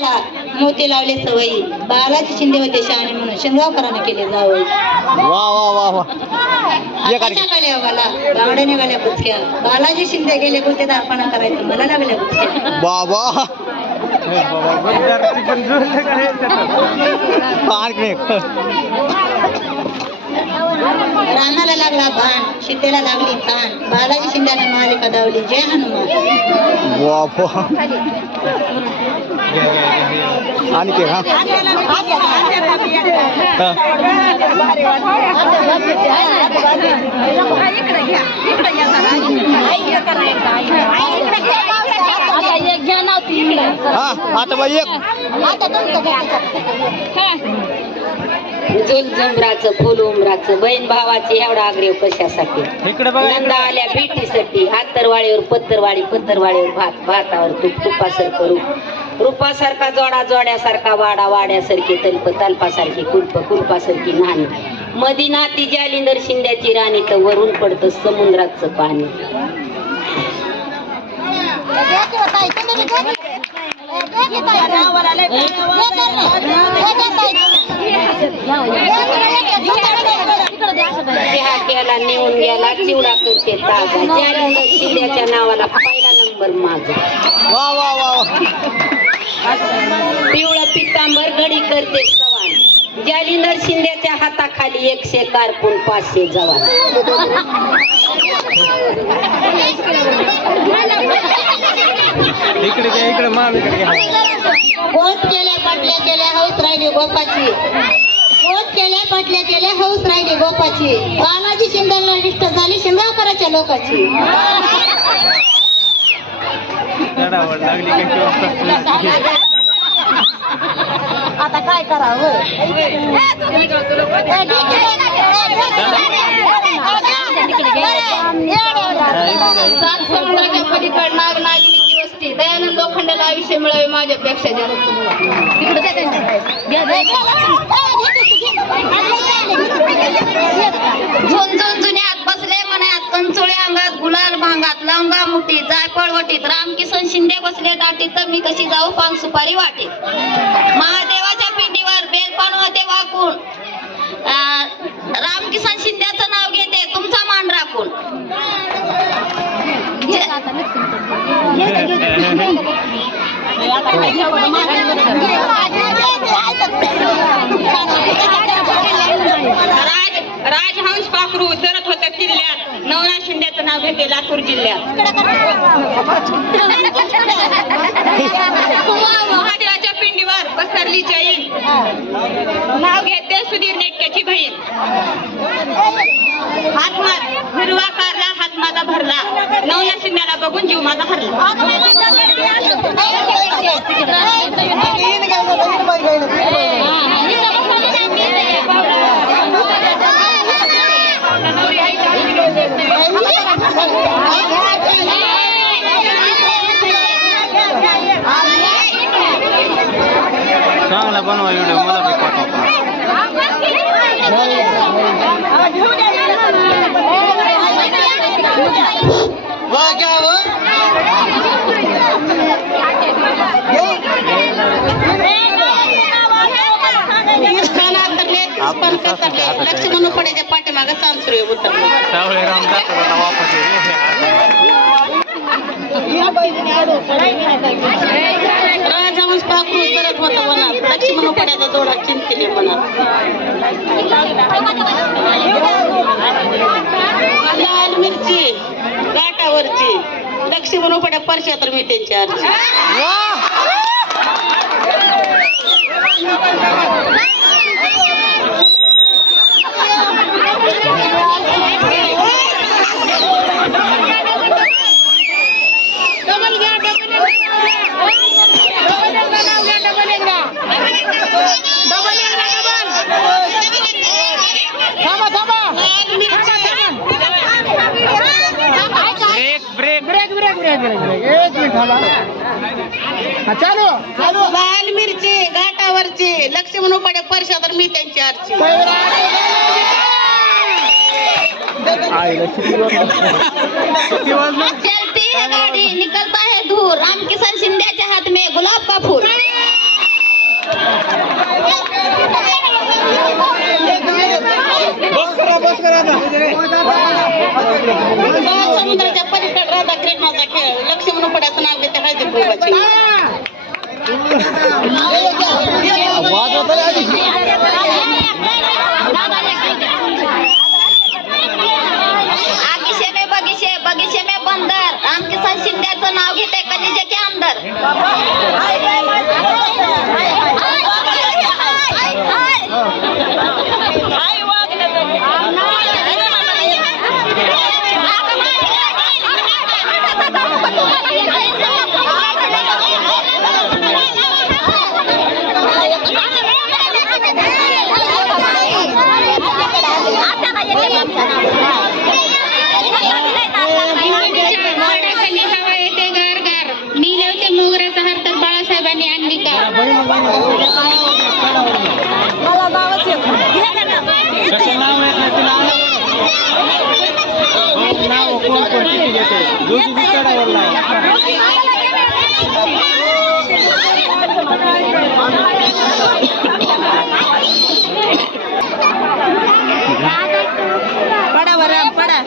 शिंद्याला मोती लावले सवयी. बालाजी शिंदे होते शहाणे म्हणून. शिंगावकरांना केले जावई. वा वा वा वा. आताच्या गल्या गाला बावड्याने गाल्या बुचक्या बालाजी शिंदे गेले गुत्तेदारपणा करायचं मला लागल्या बुचक्या बाबा. एक. रानाला लागला भान शिंदेला लागली ताण. बालाजी शिंद्याने मालिका दावली. जय हनुमान. बाबा आणखी एक, हा. हा. हा आता बाई एक. झुल झुमराचं फुल उमराचं बहीण भावाचे एवढा आग्रह कशासाठी? इकडे नंदा आल्या भेटीसाठी हातरवाळीवर पत्तरवाळी पत्तरवाळीवर भात भातावर तूप तुपासारखं रूप. रूपासारखा जोडा जोड्यासारखा वाडा वाड्यासारखी तल्प तल्पासारखी कुल्प कुल्पासारखी नाणी. मधी नाती जालिंदर शिंद्याची राणी तर वरून पडतं समुद्राचं पाणी. चहा केला नेऊन गेला चिवडा करते ताजा. शिंद्याच्या नावाला पहिला नंबर माझा. वा वा वा पिवळं पितांबर गडी करते सवान. जालिंदर शिंद्याच्या हाताखाली एकशे कारकून पाचशे जवान. इकडे घ्या इकडे माम इकडे घ्या. गोट केल्या पाटल्या केल्या हौस राहिली गोपाची. केल्या पाटल्या केल्या हौस राहिली गोपाची. बालाजी शिंदेला निष्ठ झाली शिंगावकराच्या लोकाची. लागली काय करावं पलीकड नाग नागिनीची वस्ती दयानंद लोखंडाला आयुष्य मिळावे माझ्यापेक्षा झुंझुन जुन्यात बसले मनात कंचुळे अंगात गुलाल भांगात लवंगा मुठी जायफळ वटीत रामकिसन शिंदे बसले दाटीत तर मी कशी जाऊ पान सुपारी वाटे महादेवाच्या पिंडीवर बेलपान होते वाकून अं, रामकिसन शिंद्याचं नाव घेते तुमचा मान राखून राज राजहंस पाखरू उतरत होत्या किल्ल्यात शिंद्याचं नाव घेते लातूर जिल्ह्यात. महादेवाच्या पिंडीवर पसरली जैन. नाव घेते सुधीर नेटक्याची बहीण. हातमा हिरवा कारला हात माझा भरला. नवना शिंद्याला बघून जीव माझा चांगला बनवा व्हिडिओ मला बी पाठवा लक्ष्मण पडायच्या पाठीमागं उतरले सावळे राम जातो आता वापस राजहंस पाखरू करत होता मनात लक्ष्मण चिंतिले मनात लाल मिरची गाठावरची लक्ष्मण पड्या परश्या तर मी त्यांची आरची झाला चालू चालू. लाल मिरची घाटावरची. लक्ष्मण उपाडे परशावर मी त्यांची आरची आईला चलती है गाड़ी निकलता है धूर राम किशन शिंदे के हाथ में गुलाब का फूल नाव घेते में बगीचे बगीचे में बंदर. रामकिसन शिंद्याचं नाव घेते कलिजे के अंदर झाडाखाली हवा येते गार गार मी लावते मोगऱ्याचा हार तर बाळासाहेबांनी आणली का त्याचं नाव आहे, त्याचं नाव आहे. नाव कोण कोण किती घेते? दोघी बी चढावरला आहे. पडा बरं पडा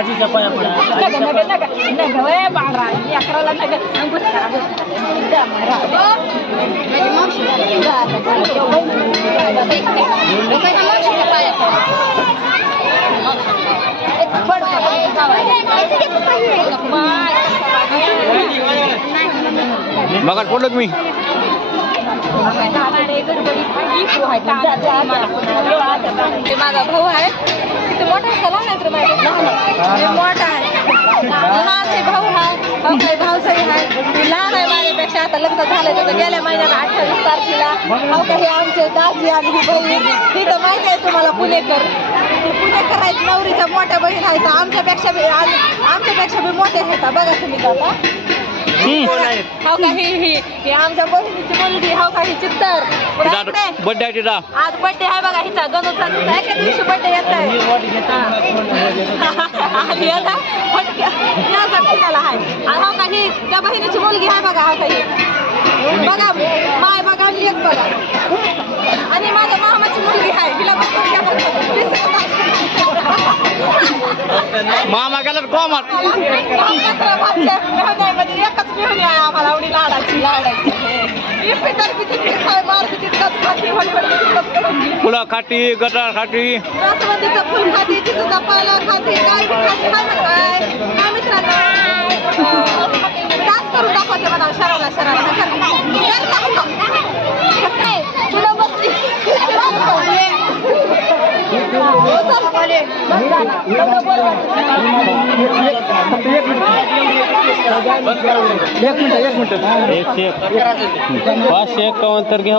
आजीच्या पाया पडा आजीच्या पाया- बघा पडलो तुम्ही माझा भाऊ आहे. किती मोठा असता लहान आहे माहिती मोठा आहे. आहे. भाऊ आहे भाऊ काही भाऊ सही आहे. लहान आहे माझ्यापेक्षा. आता लग्न झालं त्याचं गेल्या महिन्यात अठ्ठावीस तारखेला. भाऊ काही आमचे दाजी आणि ही बहीण. ती तर माहिती आहे तुम्हाला पुणेकर. पुणेकर आहेत नवरीच्या मोठ्या बहीण आहेत. आमच्यापेक्षा बी आमच्यापेक्षा बी मोठे आहेत. बघा तुम्ही आता हाव का ही ही? ही आमच्या बहिणीची मुलगी हाव का ही चित्तर पुढे इकडे. बड्डे आहे तिचा आज बर्थडे आहे बघा हिचा गणूचा तिचा एका दिवशी बर्थडे येत आहे. आणि आता फटक्या याचा पुण्याला आहे. आणि हो का ही त्या बहिणीची मुलगी आहे बघा हा? काही बघा माय बघा आणि एक बघा. आणि माझ्या मामाची मुलगी आहे. हिला बघा. मामा गेला कॉमर एकच मिळून आम्हाला एवढी लाडाची लाडाची फुला खाटी गटार खाटी. फुल काय काय मित्रांनो डान्स करून दाखवते मला शराला शराला एकशे एक. पाचशे एकावन्न तर घ्या.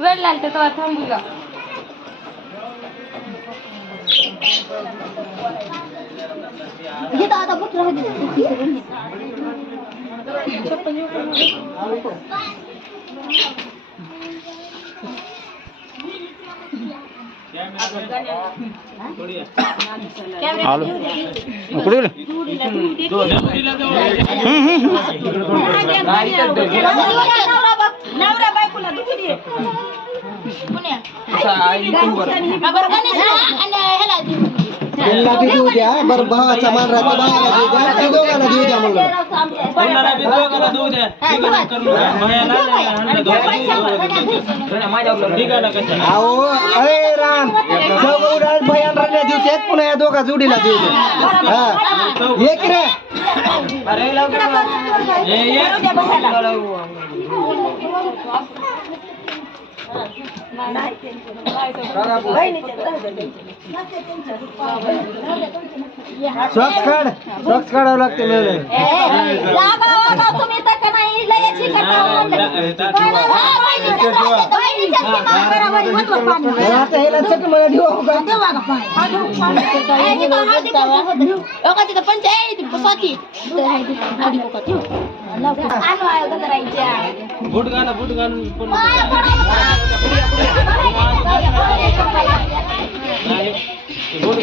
वेळ लागते तेव्हा थांबू का हे दादा कुठं राहते? आलो कुठे गेले हम्म, हम्म, नवरा बायकोला दुखू दे. त्यांना बी देऊ द्या बरं भावाचा मान राहतो भावाला देऊ द्या ते दोघांना देऊ द्या म्हणलं. अहो अरे राम. चौघ उडाल भयान राहिल्या देऊ त्यात पुन्हा या दोघा जोडीला देऊ द्या हा. एक रे. सॉक्स काढ सॉक्स काढावं लागते मिळले तुम्ही तर का नाही लयच हे करता म्हणलं. आता हे लक्षात मला देऊ का बुट घाला बुट घालून पण बुट